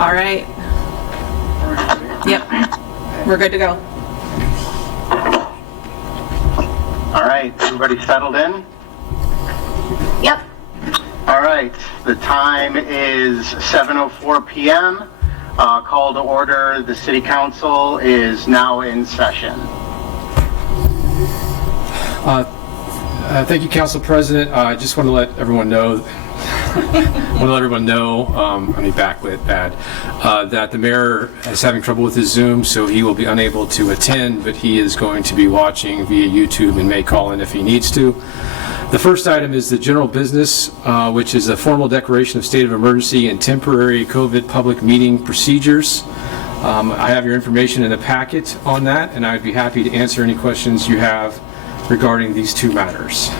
All right. Yep. We're good to go. All right, everybody settled in? Yep. All right, the time is 7:04 p.m. Call to order. The City Council is now in session. Thank you, Council President. I just want to let everyone know, let me backlit that, that the mayor is having trouble with his Zoom, so he will be unable to attend, but he is going to be watching via YouTube and may call in if he needs to. The first item is the general business, which is a formal declaration of state of emergency and temporary COVID public meeting procedures. I have your information in the packet on that, and I'd be happy to answer any questions you have regarding these two matters.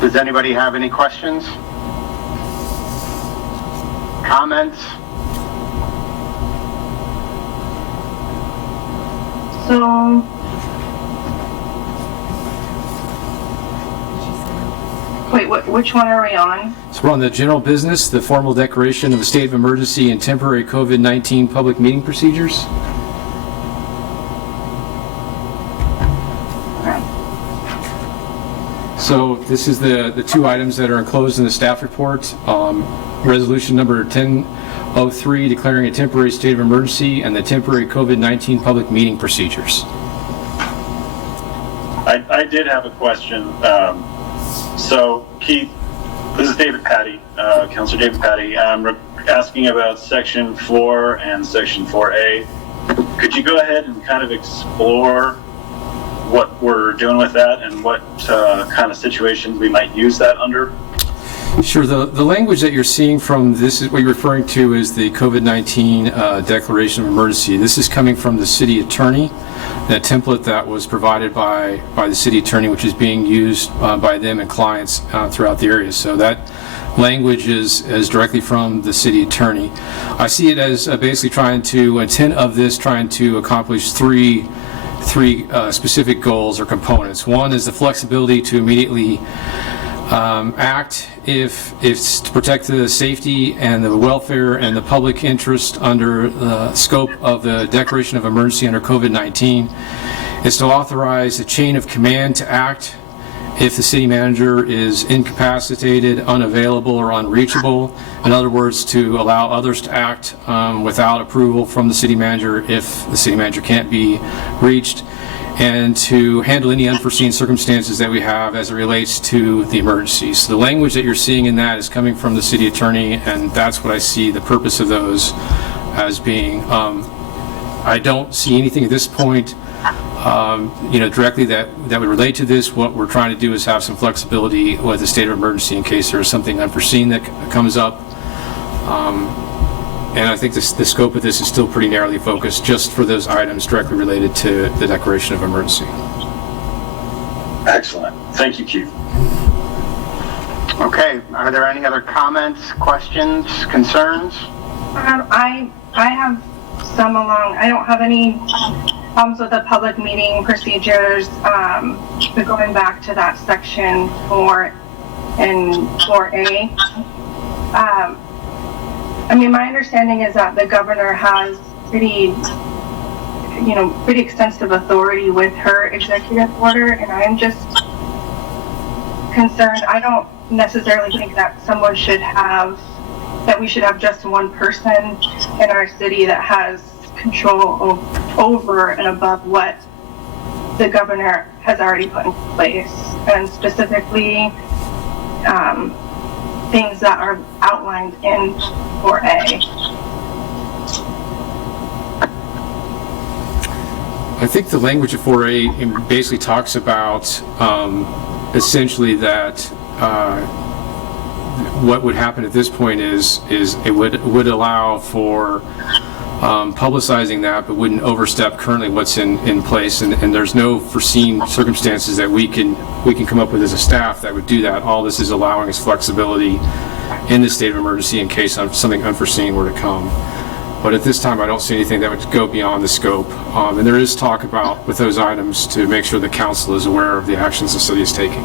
Does anybody have any questions? Comments? So, wait, which one are we on? So we're on the general business, the formal declaration of a state of emergency and temporary COVID-19 public meeting procedures. So this is the two items that are enclosed in the staff report. Resolution number 1003 declaring a temporary state of emergency and the temporary COVID-19 public meeting procedures. I did have a question. So Keith, this is David Patty, Councilor David Patty. I'm asking about Section 4 and Section 4A. Could you go ahead and kind of explore what we're doing with that and what kind of situations we might use that under? Sure. The language that you're seeing from this is what you're referring to is the COVID-19 declaration of emergency. This is coming from the city attorney, that template that was provided by the city attorney, which is being used by them and clients throughout the area. So that language is directly from the city attorney. I see it as basically intent of this trying to accomplish three specific goals or components. One is the flexibility to immediately act if it's to protect the safety and the welfare and the public interest under the scope of the declaration of emergency under COVID-19. It's to authorize a chain of command to act if the city manager is incapacitated, unavailable, or unreachable. In other words, to allow others to act without approval from the city manager if the city manager can't be reached, and to handle any unforeseen circumstances that we have as it relates to the emergencies. So the language that you're seeing in that is coming from the city attorney, and that's what I see the purpose of those as being. I don't see anything at this point directly that would relate to this. What we're trying to do is have some flexibility with the state of emergency in case there is something unforeseen that comes up. And I think the scope of this is still pretty narrowly focused just for those items directly related to the declaration of emergency. Excellent. Thank you, Keith. Okay, are there any other comments, questions, concerns? I have some I don't have any problems with the public meeting procedures, but going back to that section 4 and 4A. My understanding is that the governor has pretty extensive authority with her executive order, and I'm just concerned. I don't necessarily think that we should have just one person in our city that has control over and above what the governor has already put in place, and specifically things that are outlined in 4A. I think the language of 4A basically talks about essentially that what would happen at this point is it would allow for publicizing that, but wouldn't overstep currently what's in place, and there's no foreseen circumstances that we can come up with as a staff that would do that. All this is allowing us flexibility in the state of emergency in case something unforeseen were to come. But at this time, I don't see anything that would go beyond the scope. And there is talk about, with those items, to make sure the council is aware of the actions the city is taking.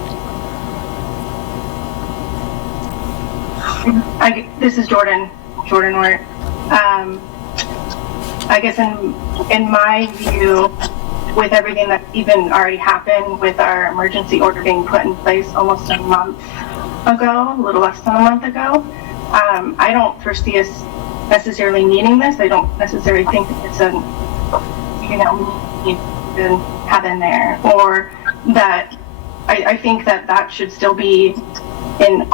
This is Jordan Wart. I guess in my view, with everything that even already happened with our emergency order being put in place almost a month ago, a little less than a month ago, I don't foresee us necessarily needing this. I don't necessarily think that it's we need to have in there, or that I think that should still be in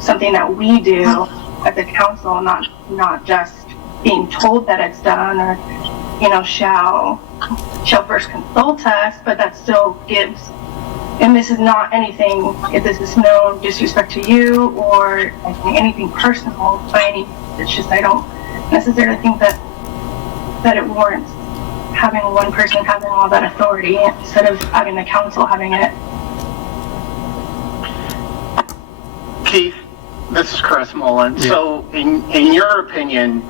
something that we do at the council, not just being told that it's done, or shall first consult us, but that still gives. And this is not anything. This is no disrespect to you or anything personal by any. It's just I don't necessarily think that it warrants having one person having all that authority instead of having the council having it. Keith, this is Chris Mullen. Yeah. So, in your opinion,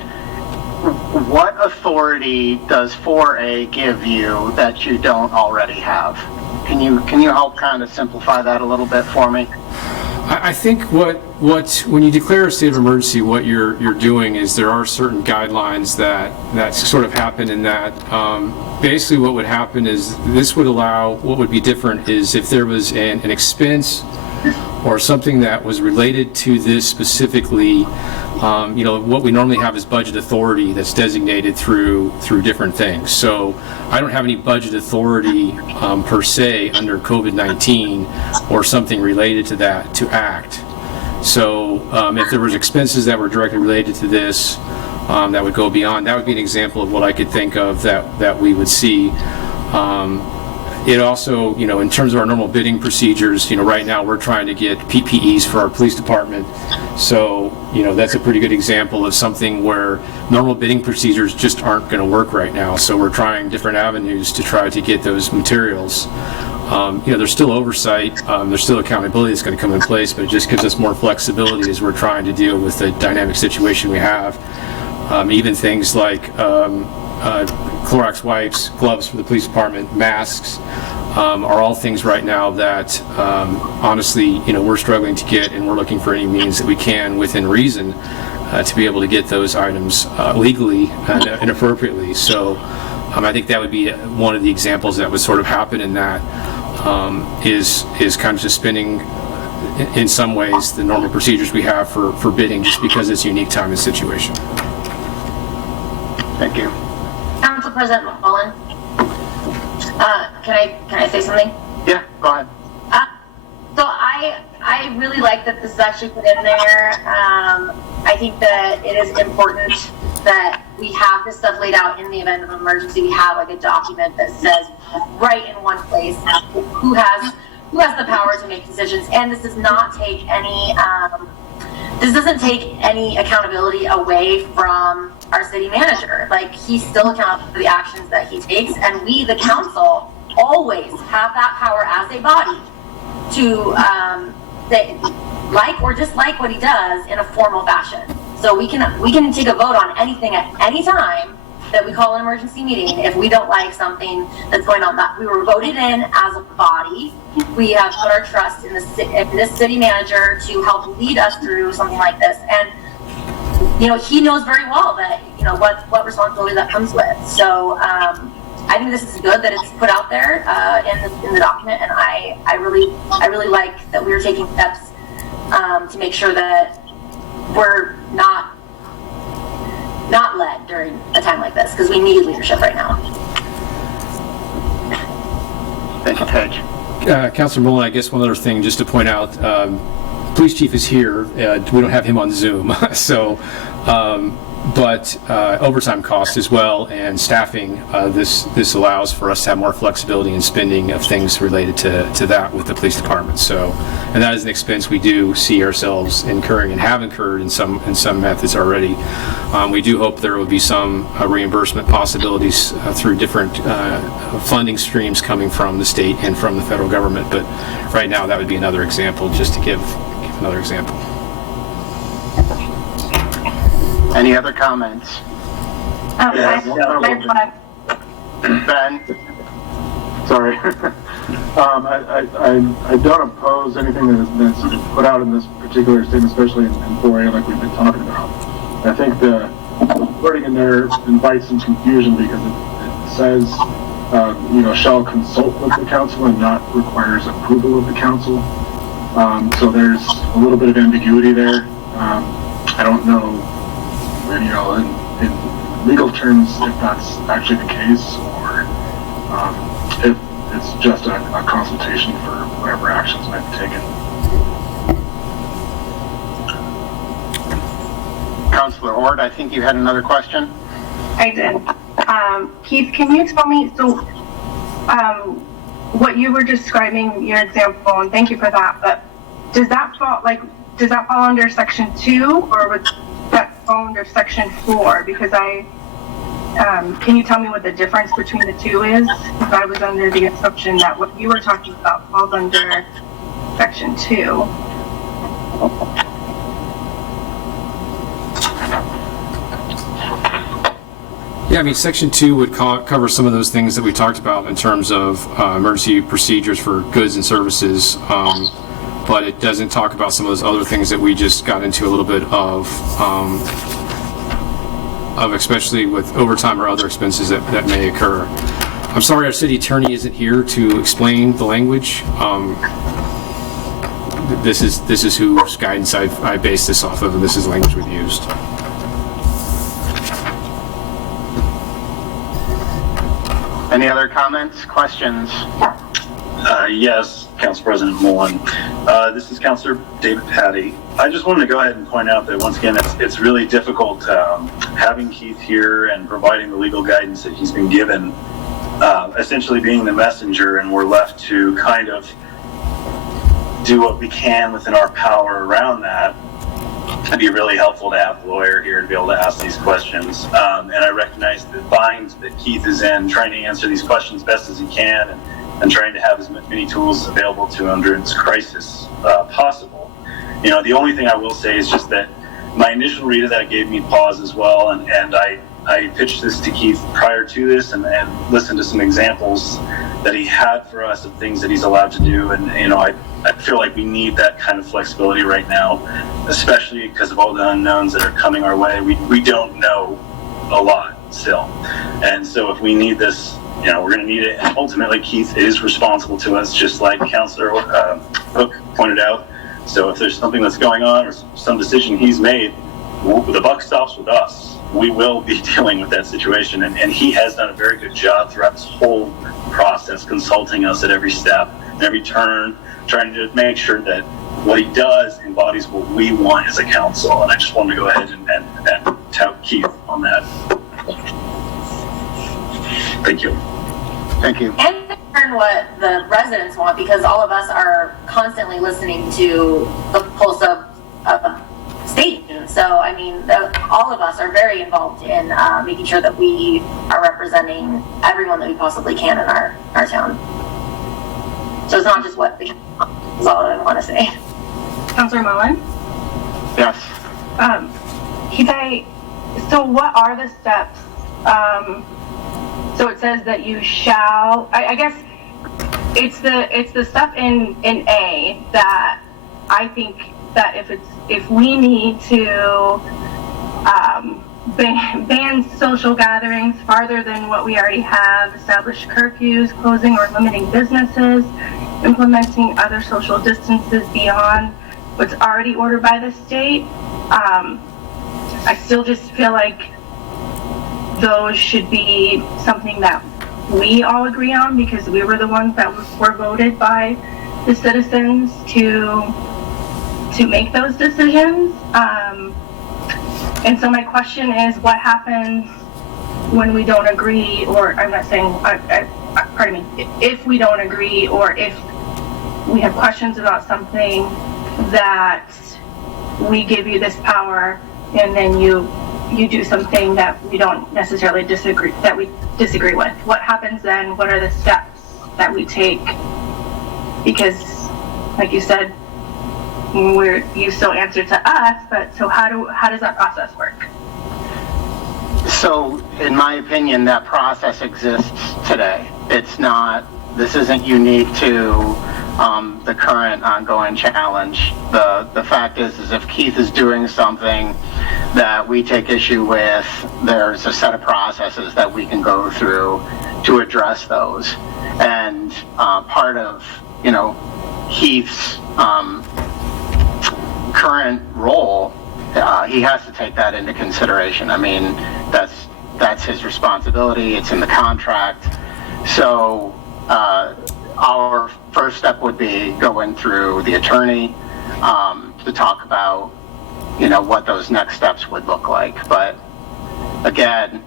what authority does 4A give you that you don't already have? Can you help kind of simplify that a little bit for me? I think what when you declare a state of emergency, what you're doing is there are certain guidelines that sort of happen in that. Basically, what would happen is this would allow. What would be different is if there was an expense or something that was related to this specifically. What we normally have is budget authority that's designated through different things. So I don't have any budget authority per se under COVID-19 or something related to that to act. So if there was expenses that were directly related to this that would go beyond, that would be an example of what I could think of that we would see. It also, in terms of our normal bidding procedures, right now we're trying to get PPEs for our police department. So, that's a pretty good example of something where normal bidding procedures just aren't going to work right now. So we're trying different avenues to try to get those materials. There's still oversight, there's still accountability that's going to come in place, but it just gives us more flexibility as we're trying to deal with the dynamic situation we have. Even things like Clorox wipes, gloves for the police department, masks are all things right now that honestly, we're struggling to get, and we're looking for any means that we can within reason to be able to get those items legally and appropriately. So I think that would be one of the examples that would sort of happen in that is kind of just spinning in some ways the normal procedures we have for bidding just because it's a unique time and situation. Thank you. Council President Mullen, can I say something? Yeah, go ahead. So I really like that this is actually put in there. I think that it is important that we have this stuff laid out in the event of an emergency. We have like a document that says right in one place who has the power to make decisions, and this does not take any. This doesn't take any accountability away from our city manager. Like, he's still accountable for the actions that he takes, and we, the council, always have that power as a body to like or dislike what he does in a formal fashion. So we can take a vote on anything at any time that we call an emergency meeting if we don't like something that's going on. That we were voted in as a body. We have put our trust in this city manager to help lead us through something like this, and he knows very well that what responsibility that comes with. So I think this is good that it's put out there in the document, and I really like that we're taking steps to make sure that we're not led during a time like this, because we need leadership right now. Thank you, Paige. Councilor Mullen, I guess one other thing just to point out, police chief is here. We don't have him on Zoom, so but overtime costs as well and staffing. This allows for us to have more flexibility in spending of things related to that with the police department. So, and that is an expense we do see ourselves incurring and have incurred in some methods already. We do hope there will be some reimbursement possibilities through different funding streams coming from the state and from the federal government. But right now, that would be another example, just to give another example. Any other comments? Ben? Sorry. I don't oppose anything that's put out in this particular statement, especially in 4A, like we've been talking about. I think the wording in there invites some confusion because it says, shall consult with the council and not requires approval of the council. So there's a little bit of ambiguity there. I don't know, in legal terms, if that's actually the case or if it's just a consultation for whatever actions might be taken. Councilor Ord, I think you had another question? I did. Keith, can you tell me, what you were describing, your example, and thank you for that, but does that fall under section 2 or would that fall under section 4? Because can you tell me what the difference between the two is? Because I was under the assumption that what you were talking about falls under section 2. Yeah, I mean, Section 2 would cover some of those things that we talked about in terms of emergency procedures for goods and services, but it doesn't talk about some of those other things that we just got into a little bit of especially with overtime or other expenses that may occur. I'm sorry our city attorney isn't here to explain the language. This is whose guidance I based this off of, and this is the language we've used. Any other comments, questions? Yes, Council President Mullen. This is Councilor David Patty. I just wanted to go ahead and point out that once again, it's really difficult having Keith here and providing the legal guidance that he's been given, essentially being the messenger, and we're left to kind of do what we can within our power around that. It'd be really helpful to have the lawyer here to be able to ask these questions. And I recognize the bind that Keith is in, trying to answer these questions best as he can, and trying to have as many tools available to him during this crisis possible. The only thing I will say is just that my initial read of that gave me pause as well, and I pitched this to Keith prior to this and listened to some examples that he had for us of things that he's allowed to do, and I feel like we need that kind of flexibility right now, especially because of all the unknowns that are coming our way. We don't know a lot still, and so if we need this, we're going to need it. And ultimately, Keith is responsible to us, just like Councilor Hook pointed out. So if there's something that's going on or some decision he's made, the buck stops with us. We will be dealing with that situation, and he has done a very good job throughout this whole process, consulting us at every step, every turn, trying to make sure that what he does embodies what we want as a council. And I just wanted to go ahead and tout Keith on that. Thank you. Thank you. And learn what the residents want, because all of us are constantly listening to the pulse of Stayton. So, I mean, all of us are very involved in making sure that we are representing everyone that we possibly can in our town. So it's not just what the is all I want to say. Councilor Mullen? Yes. So what are the steps? So it says that you shall, I guess it's the stuff in A that I think that if we need to ban social gatherings farther than what we already have, establish curfews, closing or limiting businesses, implementing other social distances beyond what's already ordered by the state, I still just feel like those should be something that we all agree on, because we were the ones that were voted by the citizens to make those decisions. And so my question is, what happens when we don't agree, or I'm not saying, pardon me, if we don't agree, or if we have questions about something that we give you this power and then you do something that we don't necessarily disagree with. What happens then? What are the steps that we take? Because, like you said, you still answer to us, but so how does that process work? So, in my opinion, that process exists today. It's not This isn't unique to the current ongoing challenge. The fact is if Keith is doing something that we take issue with, there's a set of processes that we can go through to address those. And part of, Keith's current role, he has to take that into consideration. I mean, that's his responsibility. It's in the contract. So our first step would be going through the attorney to talk about, what those next steps would look like. But again,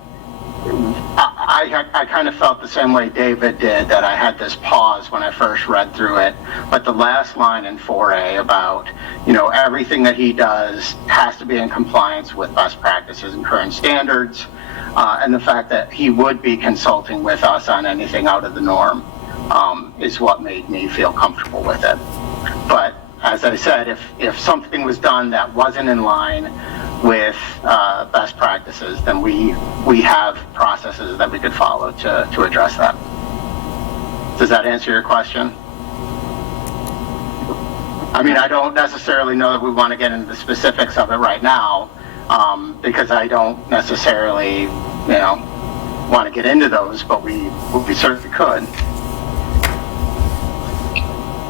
I kind of felt the same way David did, that I had this pause when I first read through it. But the last line in 4A about, everything that he does has to be in compliance with best practices and current standards, and the fact that he would be consulting with us on anything out of the norm is what made me feel comfortable with it. But as I said, if something was done that wasn't in line with best practices, then we have processes that we could follow to address that. Does that answer your question? I mean, I don't necessarily know that we want to get into the specifics of it right now, because I don't necessarily, want to get into those, but we certainly could.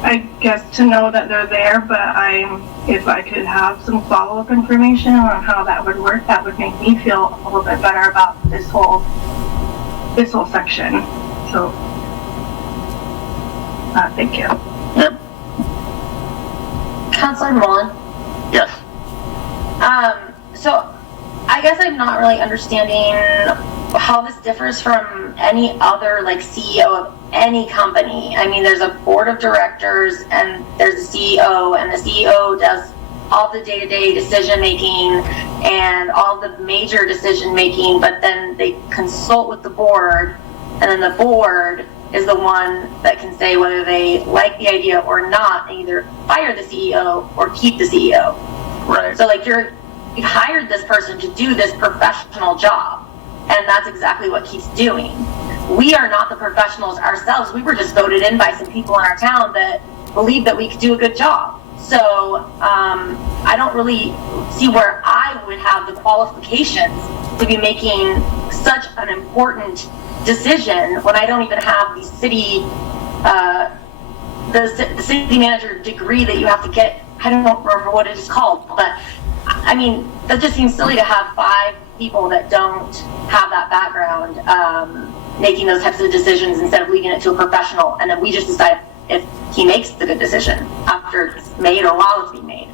I guess to know that they're there, but if I could have some follow-up information on how that would work, that would make me feel a little bit better about this whole section. So, thank you. Yep. Councilor Mullen? Yes. So I guess I'm not really understanding how this differs from any other CEO of any company. I mean, there's a board of directors and there's a CEO, and the CEO does all the day-to-day decision making and all the major decision making, but then they consult with the board, and then the board is the one that can say whether they like the idea or not, and either fire the CEO or keep the CEO. Right. So you've hired this person to do this professional job, and that's exactly what he's doing. We are not the professionals ourselves. We were just voted in by some people in our town that believed that we could do a good job. So I don't really see where I would have the qualifications to be making such an important decision when I don't even have the city manager degree that you have to get. I don't remember what it is called, but I mean, that just seems silly to have 5 people that don't have that background making those types of decisions instead of leaving it to a professional, and then we just decide if he makes the good decision after it's made or while it's being made.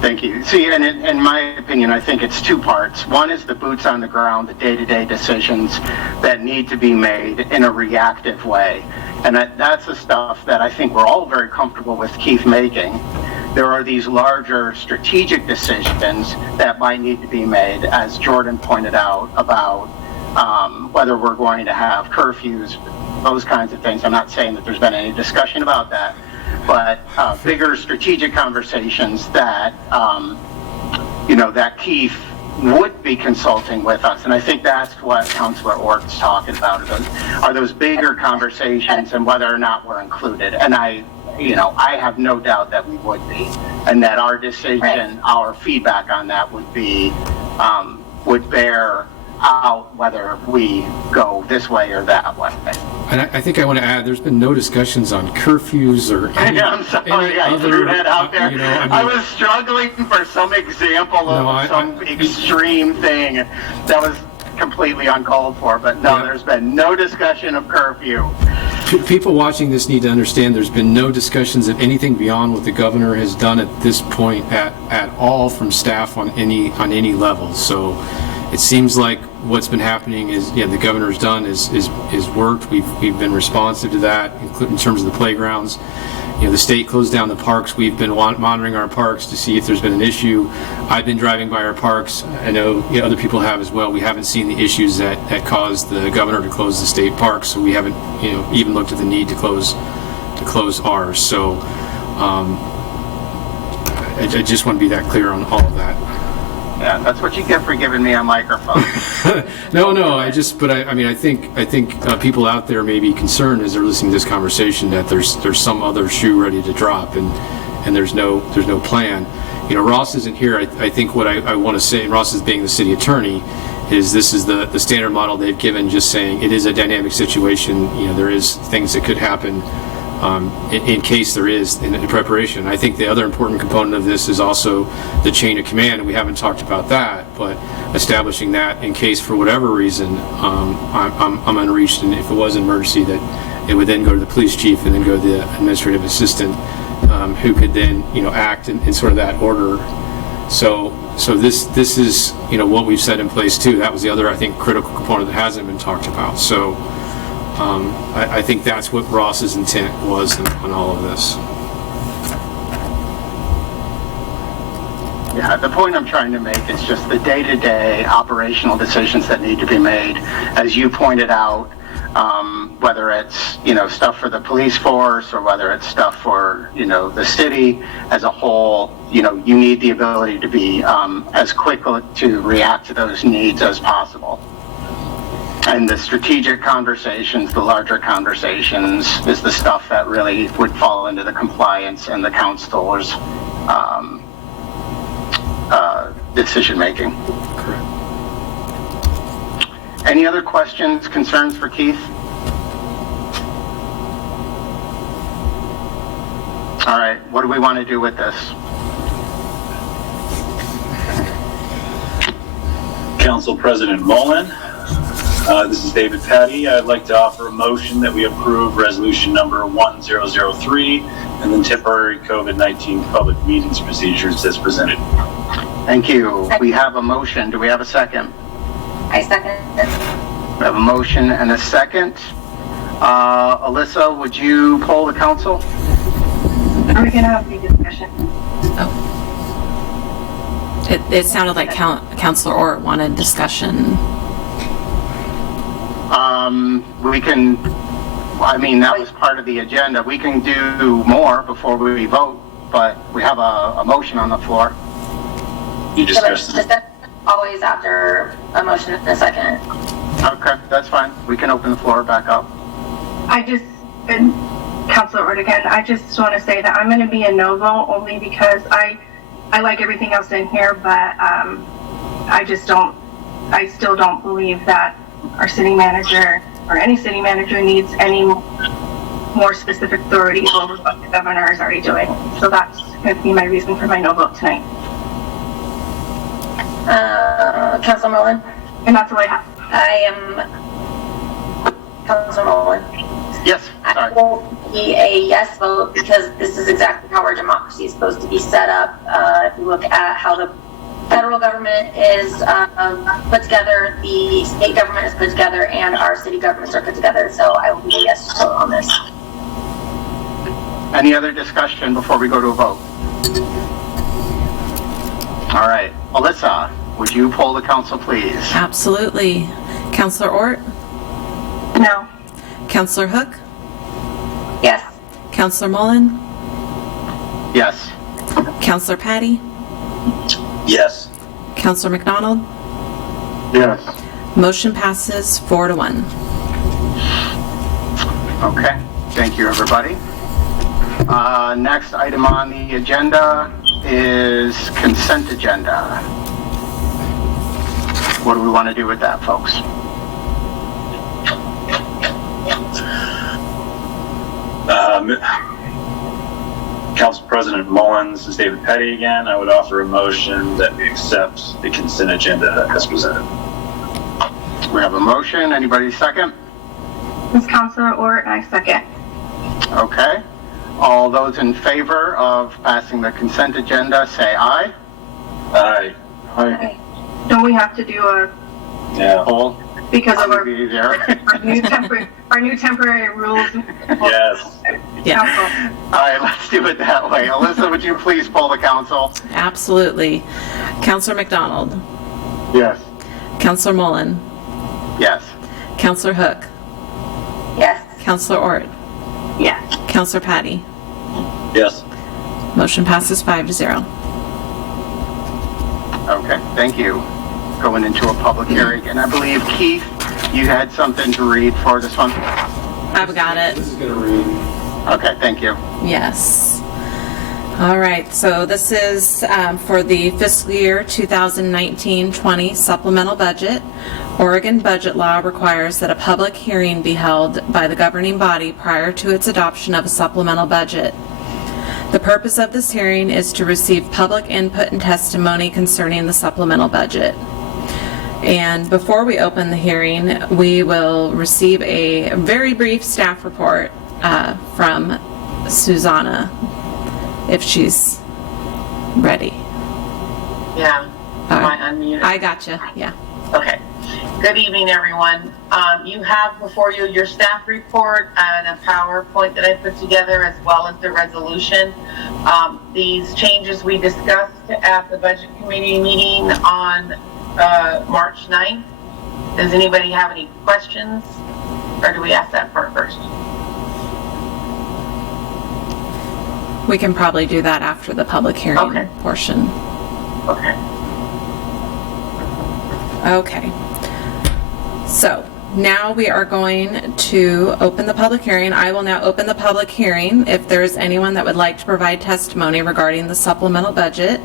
Thank you. See, and in my opinion, I think it's 2 parts. One is the boots on the ground, the day-to-day decisions that need to be made in a reactive way. And that's the stuff that I think we're all very comfortable with Keith making. There are these larger strategic decisions that might need to be made, as Jordan pointed out, about whether we're going to have curfews, those kinds of things. I'm not saying that there's been any discussion about that, but bigger strategic conversations that, that Keith would be consulting with us. And I think that's what Councilor Ort's talking about, are those bigger conversations and whether or not we're included. And I have no doubt that we would be, and that our decision, our feedback on that would be, would bear out whether we go this way or that way. And I think I want to add, there's been no discussions on curfews or any, I'm sorry, I threw that out there. I was struggling for some example of some extreme thing that was completely uncalled for, but no, there's been no discussion of curfew. People watching this need to understand there's been no discussions of anything beyond what the governor has done at this point at all from staff on any level. So it seems like what's been happening is, the governor's done is worked. We've been responsive to that, including in terms of the playgrounds. The state closed down the parks. We've been monitoring our parks to see if there's been an issue. I've been driving by our parks. I know other people have as well. We haven't seen the issues that caused the governor to close the state parks, so we haven't even looked at the need to close ours. So I just want to be that clear on all of that. Yeah, that's what you get for giving me a microphone. No, I think people out there may be concerned as they're listening to this conversation that there's some other shoe ready to drop and there's no plan. You know, Ross isn't here. I think what I want to say, and Ross is being the city attorney, is this is the standard model they've given, just saying it is a dynamic situation. You know, there is things that could happen in case there is in preparation. I think the other important component of this is also the chain of command, and we haven't talked about that, but establishing that in case for whatever reason I'm unreached, and if it was an emergency, that it would then go to the police chief and then go to the administrative assistant, who could then, you know, act in sort of that order. So this is, you know, what we've set in place too. That was the other, I think, critical component that hasn't been talked about. So I think that's what Ross's intent was on all of this. Yeah, the point I'm trying to make is just the day-to-day operational decisions that need to be made. As you pointed out, whether it's, you know, stuff for the police force or whether it's stuff for, you know, the city as a whole, you know, you need the ability to be as quick to react to those needs as possible. And the strategic conversations, the larger conversations, is the stuff that really would fall into the compliance and the council's decision-making. Correct. Any other questions, concerns for Keith? All right, what do we want to do with this? Council President Mullen, this is David Patty. I'd like to offer a motion that we approve resolution number 1003 and the temporary COVID-19 public meetings procedures as presented. Thank you. We have a motion. Do we have a second? I second it. We have a motion and a second. Alyssa, would you poll the council? Are we going to have the discussion? It sounded like Councilor Ort wanted discussion. We can, I mean, that was part of the agenda. We can do more before we vote, but we have a motion on the floor. You discussed it. Always after a motion in a second. Okay, that's fine. We can open the floor back up. And Councilor Ort again, I just want to say that I'm going to be a no vote only because I like everything else in here, but I still don't believe that our city manager or any city manager needs any more specific authority over what the governor is already doing. So that's going to be my reason for my no vote tonight. Councilor Mullen? And that's all I have. I am Councilor Mullen. Yes, I sorry. will be a yes vote because this is exactly how our democracy is supposed to be set up. If you look at how the federal government is put together, the state government is put together, and our city governments are put together. So I will be a yes vote on this. Any other discussion before we go to a vote? All right, Alyssa, would you poll the council, please? Absolutely. Councilor Ort? No. Councilor Hook? Yes. Councilor Mullen? Yes. Councilor Patty? Yes. Councilor McDonald? Yes. Motion passes 4-1. Okay, thank you, everybody. Next item on the agenda is consent agenda. What do we want to do with that, folks? Council President Mullins, this is David Petty again. I would offer a motion that we accept the consent agenda as presented. We have a motion. Anybody second? This is Councilor Ort, I second. Okay. All those in favor of passing the consent agenda, say aye. Aye. Okay. Don't we have to do a, Yeah. Poll. because of our Easier. new temporary rules? Yes. Yeah, Council. All right, let's do it that way. Alyssa, would you please poll the council? absolutely. Councilor McDonald? Yes. Councilor Mullen? Yes. Councilor Hook? Yes. Councilor Ort? Yes. Councilor Patty? Yes. Motion passes 5-0. Okay, thank you. Going into a public hearing, and I believe, Keith, you had something to read for this one? I've got it. This is going to read. Okay, thank you. Yes. All right, so this is for the fiscal year 2019-20 supplemental budget. Oregon budget law requires that a public hearing be held by the governing body prior to its adoption of a supplemental budget. The purpose of this hearing is to receive public input and testimony concerning the supplemental budget. And before we open the hearing, we will receive a very brief staff report from Susanna, if she's ready. Yeah. Am I unmuted? I gotcha, yeah. Okay. Good evening, everyone. You have before you your staff report and a PowerPoint that I put together, as well as the resolution. These changes we discussed at the Budget Committee meeting on March 9th. Does anybody have any questions? Or do we ask that part first? We can probably do that after the public hearing Okay. portion. Okay. Okay. So now we are going to open the public hearing. I will now open the public hearing. If there's anyone that would like to provide testimony regarding the supplemental budget,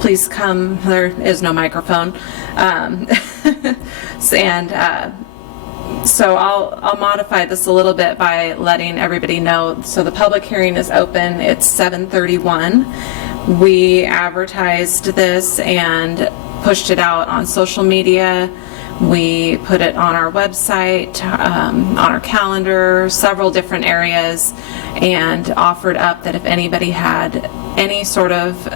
please come. There is no microphone. So I'll modify this a little bit by letting everybody know. So the public hearing is open. It's 7:31. We advertised this and pushed it out on social media. We put it on our website, on our calendar, several different areas, and offered up that if anybody had any sort of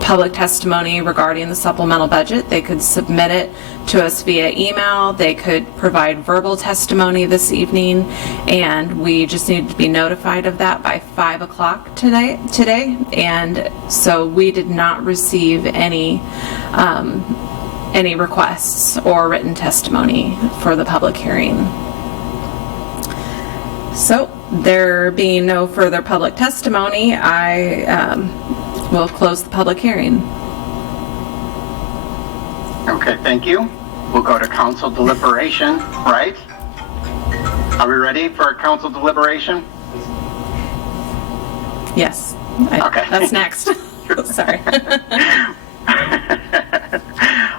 public testimony regarding the supplemental budget, they could submit it to us via email. They could provide verbal testimony this evening, and we just needed to be notified of that by 5 o'clock today. And so we did not receive any requests or written testimony for the public hearing. So there being no further public testimony, I will close the public hearing. Okay, thank you. We'll go to council deliberation, right? Are we ready for a council deliberation? Yes. Okay. That's next. Sorry.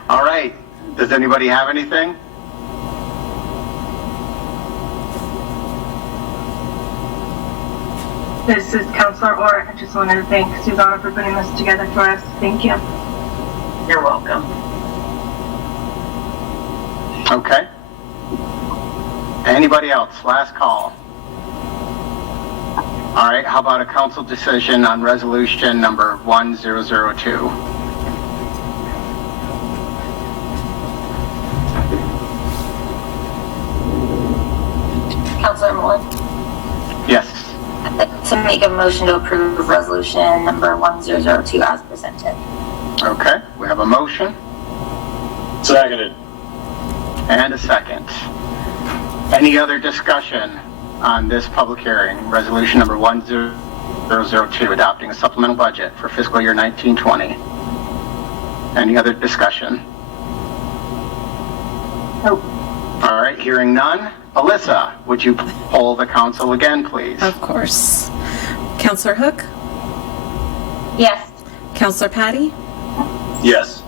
All right. Does anybody have anything? This is Counselor Orr. I just wanted to thank Susanna for putting this together for us. Thank you. You're welcome. Okay. Anybody else? Last call. All right. How about a council decision on resolution number 1002? Councilor Mullen, Yes. I'd like to make a motion to approve resolution number 1002 as presented. Okay. We have a motion Seconded. and a second. Any other discussion on this public hearing, resolution number 1002, adopting a supplemental budget for fiscal year 1920? Any other discussion? Nope. All right, hearing none. Alyssa, would you poll the council again, please? Of course. Counselor Hook? Yes. Counselor Patty? Yes.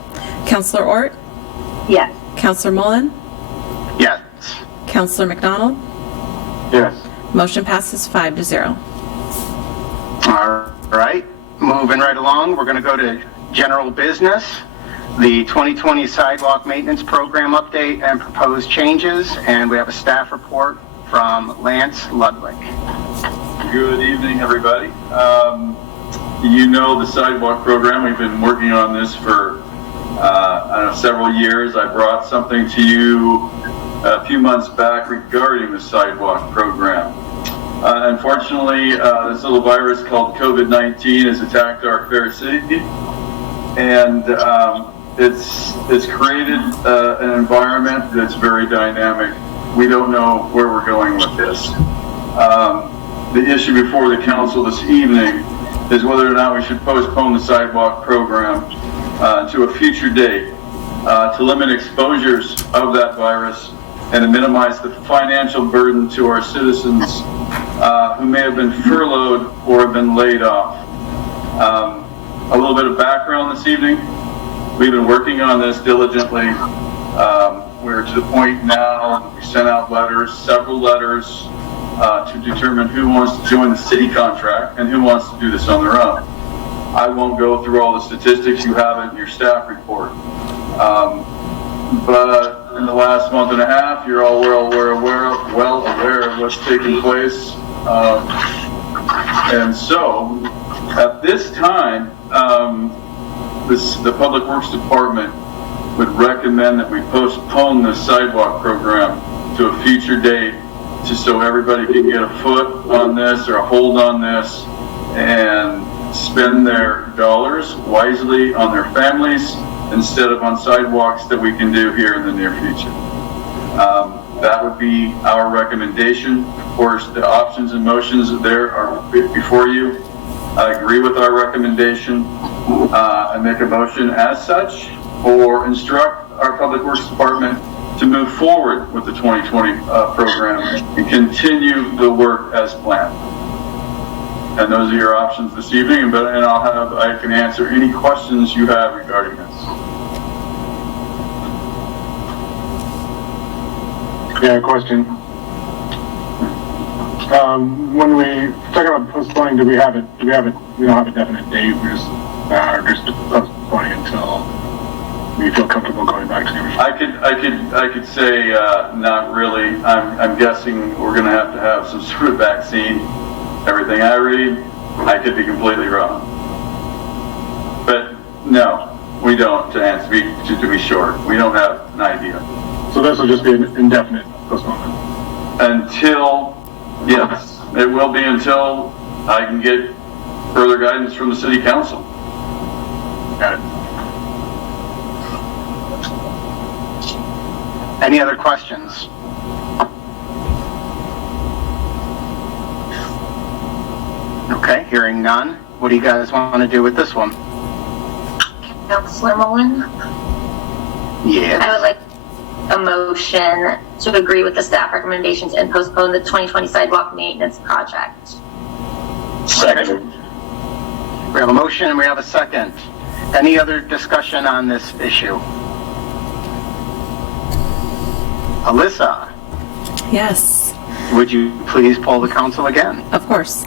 Counselor Ort? Yes. Counselor Mullen? Yes. Counselor McDonald? Yes. Motion passes 5-0. All right, moving right along, we're going to go to general business. The 2020 sidewalk maintenance program update and proposed changes, and we have a staff report from Lance Ludwig. Good evening, everybody. You know the sidewalk program. We've been working on this for several years. I brought something to you a few months back regarding the sidewalk program. Unfortunately, this little virus called COVID-19 has attacked our fair city, and it's created an environment that's very dynamic. We don't know where we're going with this. The issue before the council this evening is whether or not we should postpone the sidewalk program to a future date to limit exposures of that virus and to minimize the financial burden to our citizens who may have been furloughed or have been laid off. A little bit of background this evening. We've been working on this diligently. We're to the point now that we sent out letters, several letters, to determine who wants to join the city contract and who wants to do this on their own. I won't go through all the statistics. You have it in your staff report. But in the last month and a half, you're all well aware of what's taking place. And so, at this time, the Public Works Department would recommend that we postpone the sidewalk program to a future date, just so everybody can get a foot on this or a hold on this and spend their dollars wisely on their families instead of on sidewalks that we can do here in the near future. That would be our recommendation. Of course, the options and motions there are before you. I agree with our recommendation and make a motion as such, or instruct our Public Works Department to move forward with the 2020 program and continue the work as planned. And those are your options this evening, and I can answer any questions you have regarding this. Yeah, question. When we talk about postponing, we don't have a definite date. We're just postponing until we feel comfortable going back to the original. I could say not really. I'm guessing we're going to have some sort of vaccine. Everything I read, I could be completely wrong. But no, we don't. To be short, we don't have an idea. So this will just be an indefinite postponement. Yes, it will be until I can get further guidance from the city council. Got it. Any other questions? Okay, hearing none. What do you guys want to do with this one? Councilor Mullen? Yes. I would like a motion to agree with the staff recommendations and postpone the 2020 sidewalk maintenance project. Second. We have a motion and we have a second. Any other discussion on this issue? Alyssa, Yes, would you please poll the council again? of course.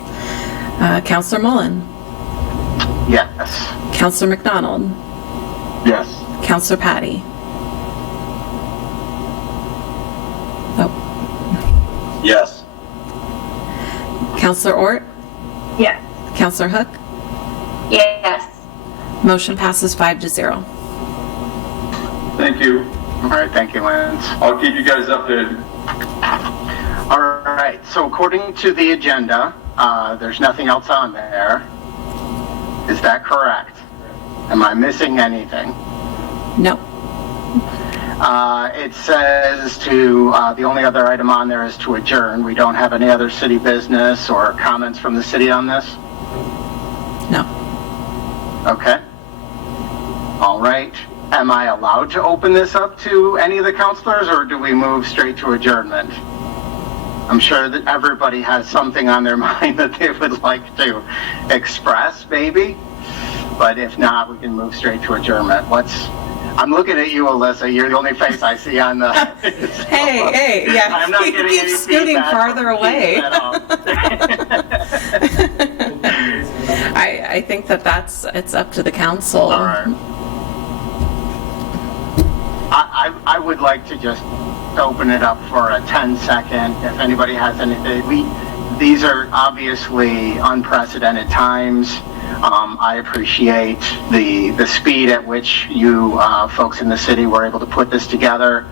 Counselor Mullen, Yes. Counselor McDonald, Yes. Counselor Patty. Oh, Yes. Counselor Ort, Yes. Counselor Hook. Yes. Motion passes 5-0. Thank you. All right, thank you, Lance. I'll keep you guys updated. All right, so according to the agenda, there's nothing else on there. Is that correct? Am I missing anything? No. It says the only other item on there is to adjourn. We don't have any other city business or comments from the city on this? No. Okay. All right. Am I allowed to open this up to any of the counselors, or do we move straight to adjournment? I'm sure that everybody has something on their mind that they would like to express, maybe. But if not, we can move straight to adjournment. I'm looking at you, Alyssa. You're the only face I see on the... Hey, yeah. I'm not You getting keep any scooting feedback farther from away. Keith at all. I think it's up to the council. All right. I would like to just open it up for a 10-second. If anybody has anything, these are obviously unprecedented times. I appreciate the speed at which you folks in the city were able to put this together.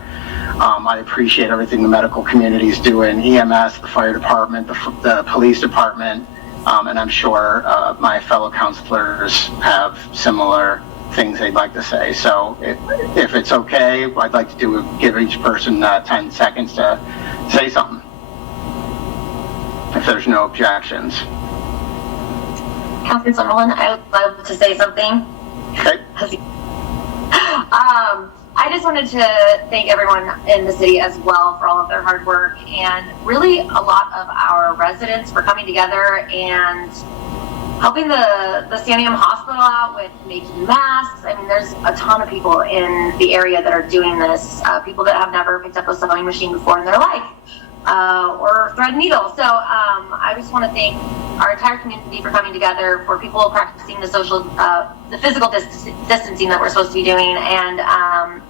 I appreciate everything the medical community is doing, EMS, the fire department, the police department, and I'm sure my fellow councilors have similar things they'd like to say. So if it's okay, I'd like to give each person 10 seconds to say something, if there's no objections. Councilor Mullen, I would love to say something. Okay. I just wanted to thank everyone in the city as well for all of their hard work, and really a lot of our residents for coming together and helping the Stanium Hospital out with making masks. I mean, there's a ton of people in the area that are doing this, people that have never picked up a sewing machine before in their life, or thread needle. So I just want to thank our entire community for coming together, for people practicing the physical distancing that we're supposed to be doing, and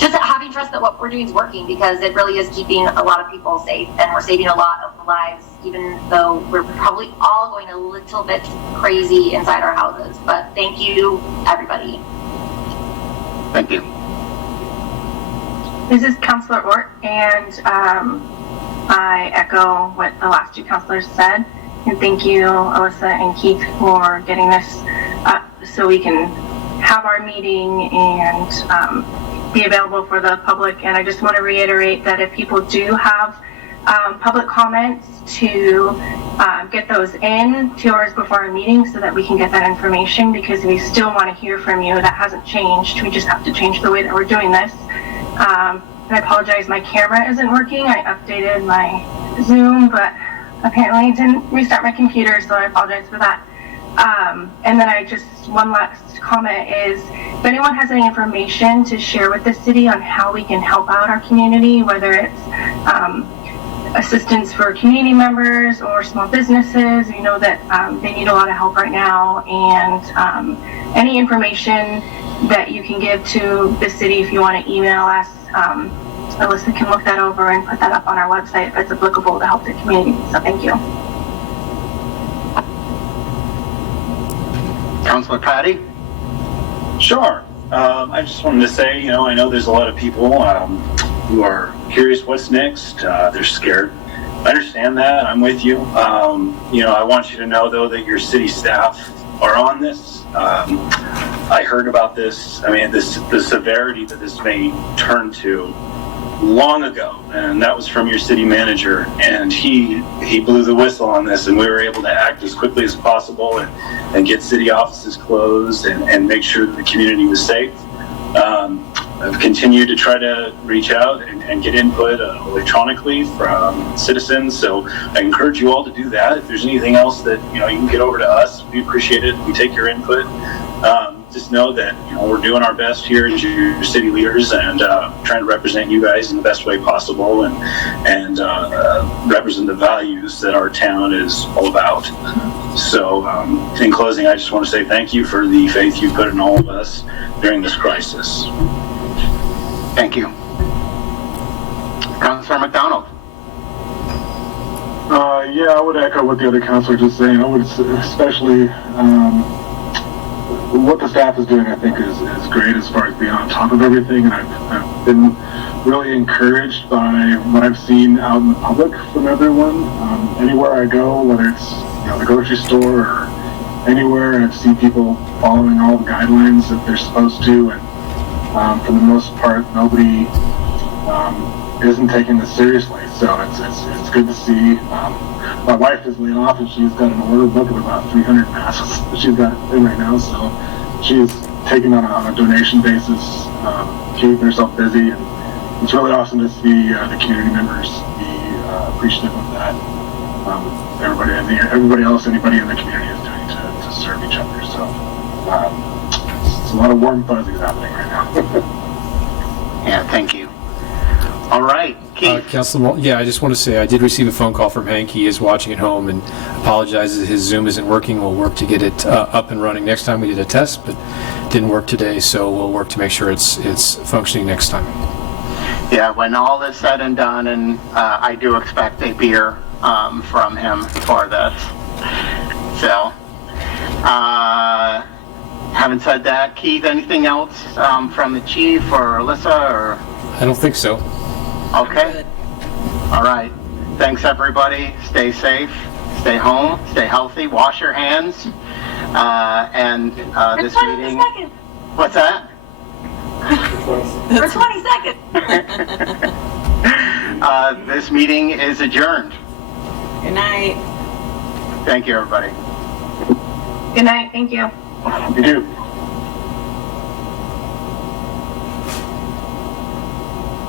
just having trust that what we're doing is working, because it really is keeping a lot of people safe, and we're saving a lot of lives, even though we're probably all going a little bit crazy inside our houses. But thank you, everybody. Thank you. This is Councilor Ort, and I echo what the last two councilors said. And thank you, Alyssa and Keith, for getting this up so we can have our meeting and be available for the public. And I just want to reiterate that if people do have public comments, to get those in 2 hours before our meeting so that we can get that information, because we still want to hear from you. That hasn't changed. We just have to change the way that we're doing this. And I apologize, my camera isn't working. I updated my Zoom, but apparently it didn't restart my computer, so I apologize for that. And then one last comment is, if anyone has any information to share with the city on how we can help out our community, whether it's assistance for community members or small businesses, you know that they need a lot of help right now, and any information that you can give to the city, if you want to email us, Alyssa can look that over and put that up on our website if it's applicable to help the community. So thank you. Councilor Patty? Sure. I just wanted to say, I know there's a lot of people who are curious what's next. They're scared. I understand that. I'm with you. I want you to know, though, that your city staff are on this. I heard about this. I mean, the severity that this may turn to long ago, and that was from your city manager, and he blew the whistle on this, and we were able to act as quickly as possible and get city offices closed and make sure that the community was safe. I've continued to try to reach out and get input electronically from citizens, so I encourage you all to do that. If there's anything else that you can get over to us, we appreciate it. We take your input. Just know that we're doing our best here as your city leaders, and trying to represent you guys in the best way possible, and represent the values that our town is all about. So in closing, I just want to say thank you for the faith you put in all of us during this crisis. Thank you. Councilor McDonald? Yeah, I would echo what the other councilor just saying. I would especially, what the staff is doing, I think, is great as far as being on top of everything. And I've been really encouraged by what I've seen out in the public from everyone. Anywhere I go, whether it's the grocery store or anywhere, I've seen people following all the guidelines that they're supposed to, and for the most part, nobody isn't taking this seriously. So it's good to see. My wife is laying off, and she's got an order book of about 300 masks that she's got in right now. So she's taking on a donation basis, keeping herself busy, and it's really awesome to see the community members be appreciative of that. Everybody else, anybody in the community is doing to serve each other. So it's a lot of warm fuzzies happening right now. Yeah, thank you. All right, Keith. Councilman, I just want to say I did receive a phone call from Hank. He is watching at home and apologizes his Zoom isn't working. We'll work to get it up and running next time. We did a test, but it didn't work today, so we'll work to make sure it's functioning next time. Yeah, when all is said and done, and I do expect a beer from him for this. So, having said that, Keith, anything else from the chief or Alyssa? Or I don't think so. Okay. All right. Thanks, everybody. Stay safe. Stay home. Stay healthy. Wash your hands. And this meeting. Seconds. What's that? For 20 seconds. This meeting is adjourned. Good night. Thank you, everybody. Good night. Thank you. You do.